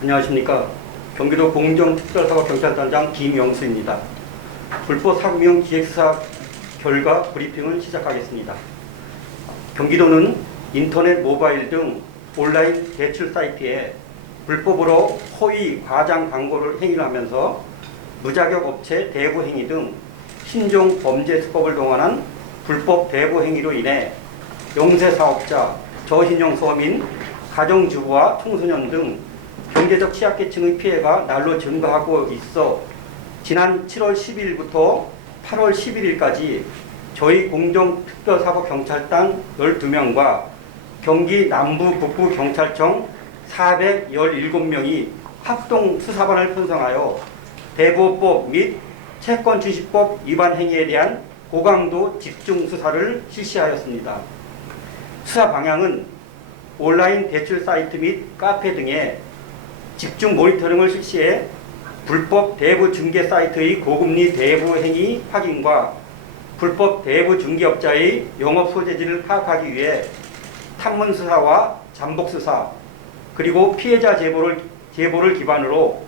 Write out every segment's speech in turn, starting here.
안녕하십니까. 경기도 공정특별사법경찰단장 김영수입니다. 불법 사금융 기획수사 결과 브리핑을 시작하겠습니다. 경기도는 인터넷, 모바일 등 온라인 대출 사이트에 불법으로 허위, 과장 광고를 행위를 하면서 무자격 업체 대부 행위 등 신종 범죄 수법을 동원한 불법 대부 행위로 인해 영세사업자, 저신용 서민, 가정주부와 청소년 등 경제적 취약계층의 피해가 날로 증가하고 있어 지난 7월 12일부터 8월 11일까지 저희 공정특별사법경찰단 12명과 경기 남부 북부 경찰청 417명이 합동 수사반을 편성하여 대부업법 및 채권주시법 위반 행위에 대한 고강도 집중 수사를 실시하였습니다. 수사 방향은 온라인 대출 사이트 및 카페 등에 집중 모니터링을 실시해 불법 대부 중개 사이트의 고금리 대부 행위 확인과 불법 대부 중개업자의 영업 소재지를 파악하기 위해 탐문 수사와 잠복 수사, 그리고 피해자 제보를 기반으로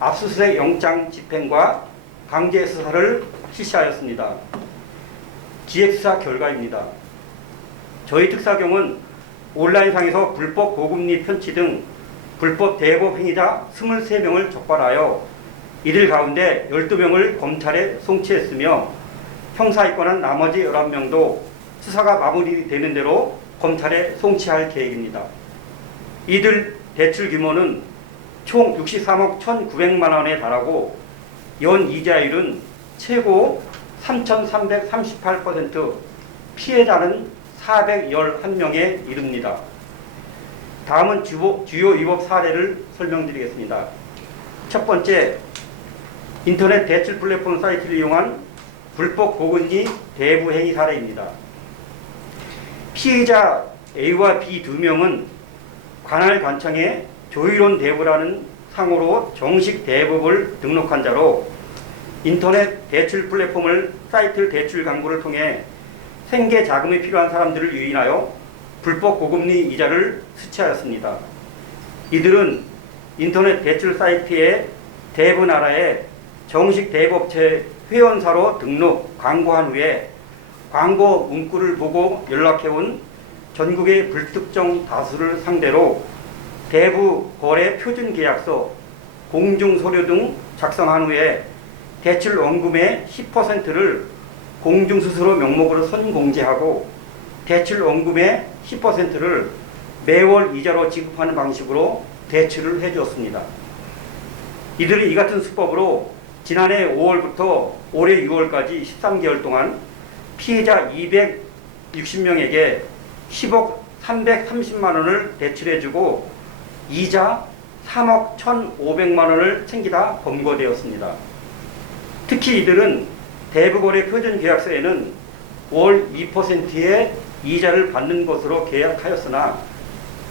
압수수색 영장 집행과 강제 수사를 실시하였습니다. 기획수사 결과입니다. 저희 특사경은 온라인상에서 불법 고금리 편취 등 불법 대부 행위자 23명을 적발하여 이들 가운데 12명을 검찰에 송치했으며 형사 입건한 나머지 11명도 수사가 마무리되는 대로 검찰에 송치할 계획입니다. 이들 대출 규모는 총 63억 1,900만 원에 달하고 연 이자율은 최고 3,338%, 피해자는 411명에 이릅니다. 다음은 주요 위법 사례를 설명드리겠습니다. 첫 번째, 인터넷 대출 플랫폼 사이트를 이용한 불법 고금리 대부 행위 사례입니다. 피해자 A와 B 2명은 관할 관청에 조의론 대부라는 상호로 정식 대부를 등록한 자로 인터넷 대출 플랫폼을 사이트 대출 광고를 통해 생계 자금이 필요한 사람들을 유인하여 불법 고금리 이자를 수취하였습니다. 이들은 인터넷 대출 사이트에 대부 나라에 정식 대부업체 회원사로 등록, 광고한 후에 광고 문구를 보고 연락해온 전국의 불특정 다수를 상대로 대부 거래 표준 계약서, 공중서류 등 작성한 후에 대출 원금의 10%를 공중수수료 명목으로 선공제하고 대출 원금의 10%를 매월 이자로 지급하는 방식으로 대출을 해주었습니다. 이들이 이 같은 수법으로 지난해 5월부터 올해 6월까지 13개월 동안 피해자 260명에게 10억 330만 원을 대출해주고 이자 3억 1,500만 원을 챙기다 검거되었습니다. 특히 이들은 대부거래 표준계약서에는 월 2%의 이자를 받는 것으로 계약하였으나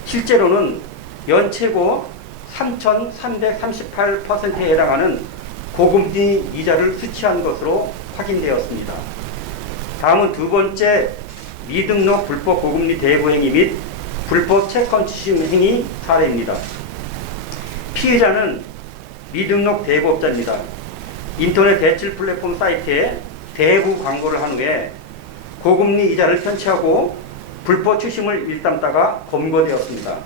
실제로는 연 최고 3,338%에 해당하는 고금리 이자를 수취한 것으로 확인되었습니다. 다음은 두 번째, 미등록 불법 고금리 대부 행위 및 불법 채권 추심 행위 사례입니다. 피해자는 미등록 대부업자입니다. 인터넷 대출 플랫폼 사이트에 대부 광고를 한 후에 고금리 이자를 편취하고 불법 추심을 일삼다가 검거되었습니다.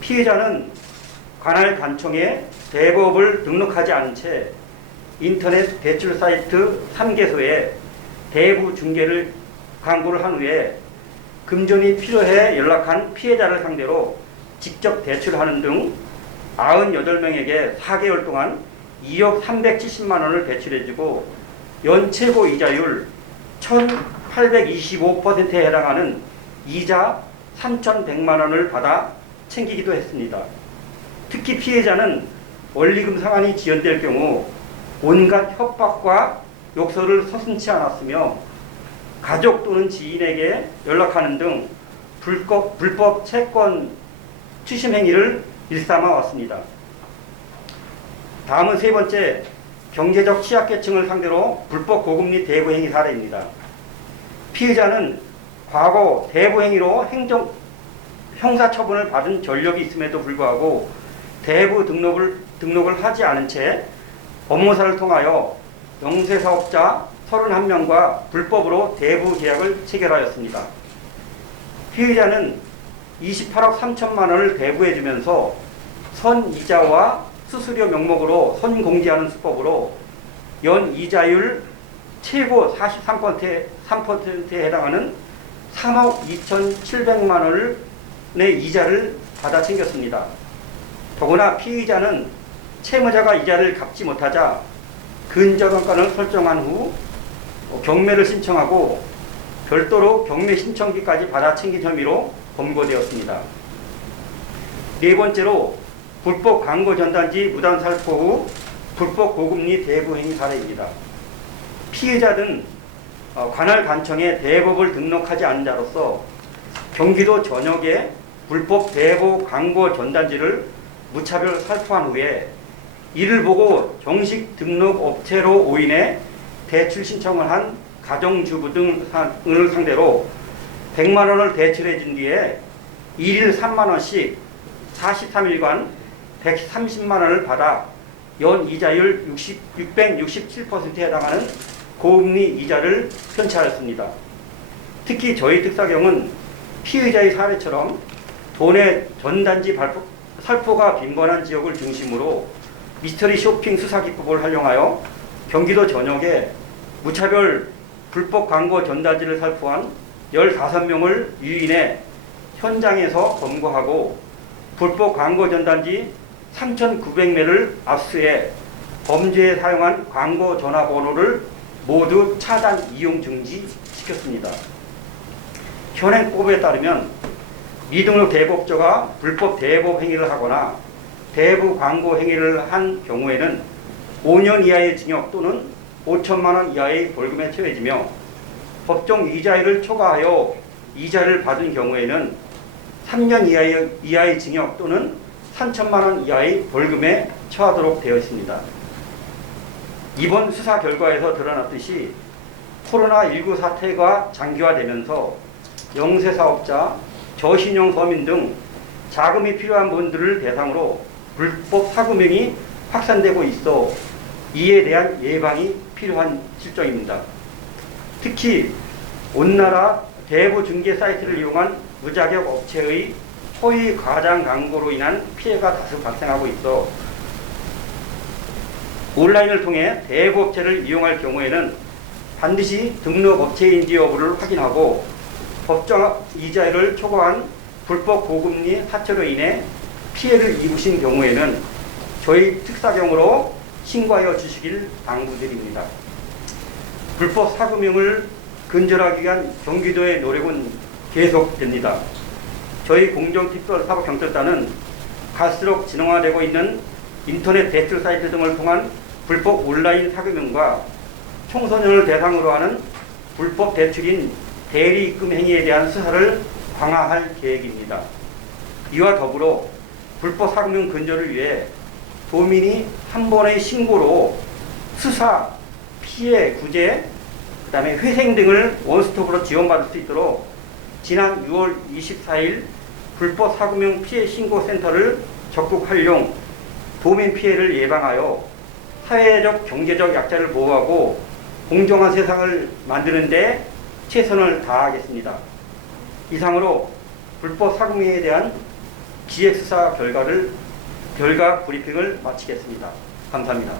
피해자는 관할 관청에 대부업을 등록하지 않은 채 인터넷 대출 사이트 3개소에 대부 중개를 광고를 한 후에 금전이 필요해 연락한 피해자를 상대로 직접 대출하는 등 98명에게 4개월 동안 2억 370만 원을 대출해주고 연 최고 이자율 1,825%에 해당하는 이자 3,100만 원을 받아 챙기기도 했습니다. 특히 피해자는 원리금 상환이 지연될 경우 온갖 협박과 욕설을 서슴지 않았으며 가족 또는 지인에게 연락하는 등 불법 채권 추심 행위를 일삼아 왔습니다. 다음은 세 번째, 경제적 취약계층을 상대로 불법 고금리 대부 행위 사례입니다. 피해자는 과거 대부 행위로 형사처분을 받은 전력이 있음에도 불구하고 대부 등록을 하지 않은 채 법무사를 통하여 영세사업자 31명과 불법으로 대부 계약을 체결하였습니다. 피해자는 28억 3천만 원을 대부해주면서 선이자와 수수료 명목으로 선공제하는 수법으로 연이자율 최고 43%에 해당하는 3억 2,700만 원의 이자를 받아 챙겼습니다. 더구나 피의자는 채무자가 이자를 갚지 못하자 근저당권을 설정한 후 경매를 신청하고 별도로 경매 신청비까지 받아 챙긴 혐의로 검거되었습니다. 네 번째로 불법 광고 전단지 무단 살포 후 불법 고금리 대부 행위 사례입니다. 피해자는 관할 관청에 대법을 등록하지 않은 자로서 경기도 전역에 불법 대부 광고 전단지를 무차별 살포한 후에 이를 보고 정식 등록 업체로 오인해 대출 신청을 한 가정주부 등을 상대로 100만 원을 대출해 준 뒤에 1일 3만 원씩 43일간 130만 원을 받아 연이자율 667%에 해당하는 고금리 이자를 편취하였습니다. 특히 저희 특사경은 피의자의 사례처럼 도내 전단지 살포가 빈번한 지역을 중심으로 미스터리 쇼핑 수사 기법을 활용하여 경기도 전역에 무차별 불법 광고 전단지를 살포한 15명을 유인해 현장에서 검거하고 불법 광고 전단지 3,900매를 압수해 범죄에 사용한 광고 전화번호를 모두 차단 이용 중지시켰습니다. 현행법에 따르면 미등록 대법자가 불법 대법 행위를 하거나 대부 광고 행위를 한 경우에는 5년 이하의 징역 또는 5천만 원 이하의 벌금에 처해지며 법정 이자율을 초과하여 이자를 받은 경우에는 3년 이하의 징역 또는 3천만 원 이하의 벌금에 처하도록 되어 있습니다. 이번 수사 결과에서 드러났듯이 코로나19 사태가 장기화되면서 영세사업자, 저신용 서민 등 자금이 필요한 분들을 대상으로 불법 사금융이 확산되고 있어 이에 대한 예방이 필요한 실정입니다. 특히 온나라 대부 중개 사이트를 이용한 무자격 업체의 허위 과장 광고로 인한 피해가 다수 발생하고 있어 온라인을 통해 대부 업체를 이용할 경우에는 반드시 등록 업체인지 여부를 확인하고 법정 이자율을 초과한 불법 고금리 사채로 인해 피해를 입으신 경우에는 저희 특사경으로 신고하여 주시길 당부드립니다. 불법 사금융을 근절하기 위한 경기도의 노력은 계속됩니다. 저희 공정특별사법경찰단은 갈수록 진화되고 있는 인터넷 대출 사이트 등을 통한 불법 온라인 사금융과 청소년을 대상으로 하는 불법 대출인 대리 입금 행위에 대한 수사를 강화할 계획입니다. 이와 더불어 불법 사금융 근절을 위해 도민이 한 번의 신고로 수사, 피해, 구제, 그다음에 회생 등을 원스톱으로 지원받을 수 있도록 지난 6월 24일 불법 사금융 피해 신고 센터를 적극 활용, 도민 피해를 예방하여 사회적, 경제적 약자를 보호하고 공정한 세상을 만드는 데 최선을 다하겠습니다. 이상으로 불법 사금융에 대한 기획수사 결과 브리핑을 마치겠습니다. 감사합니다.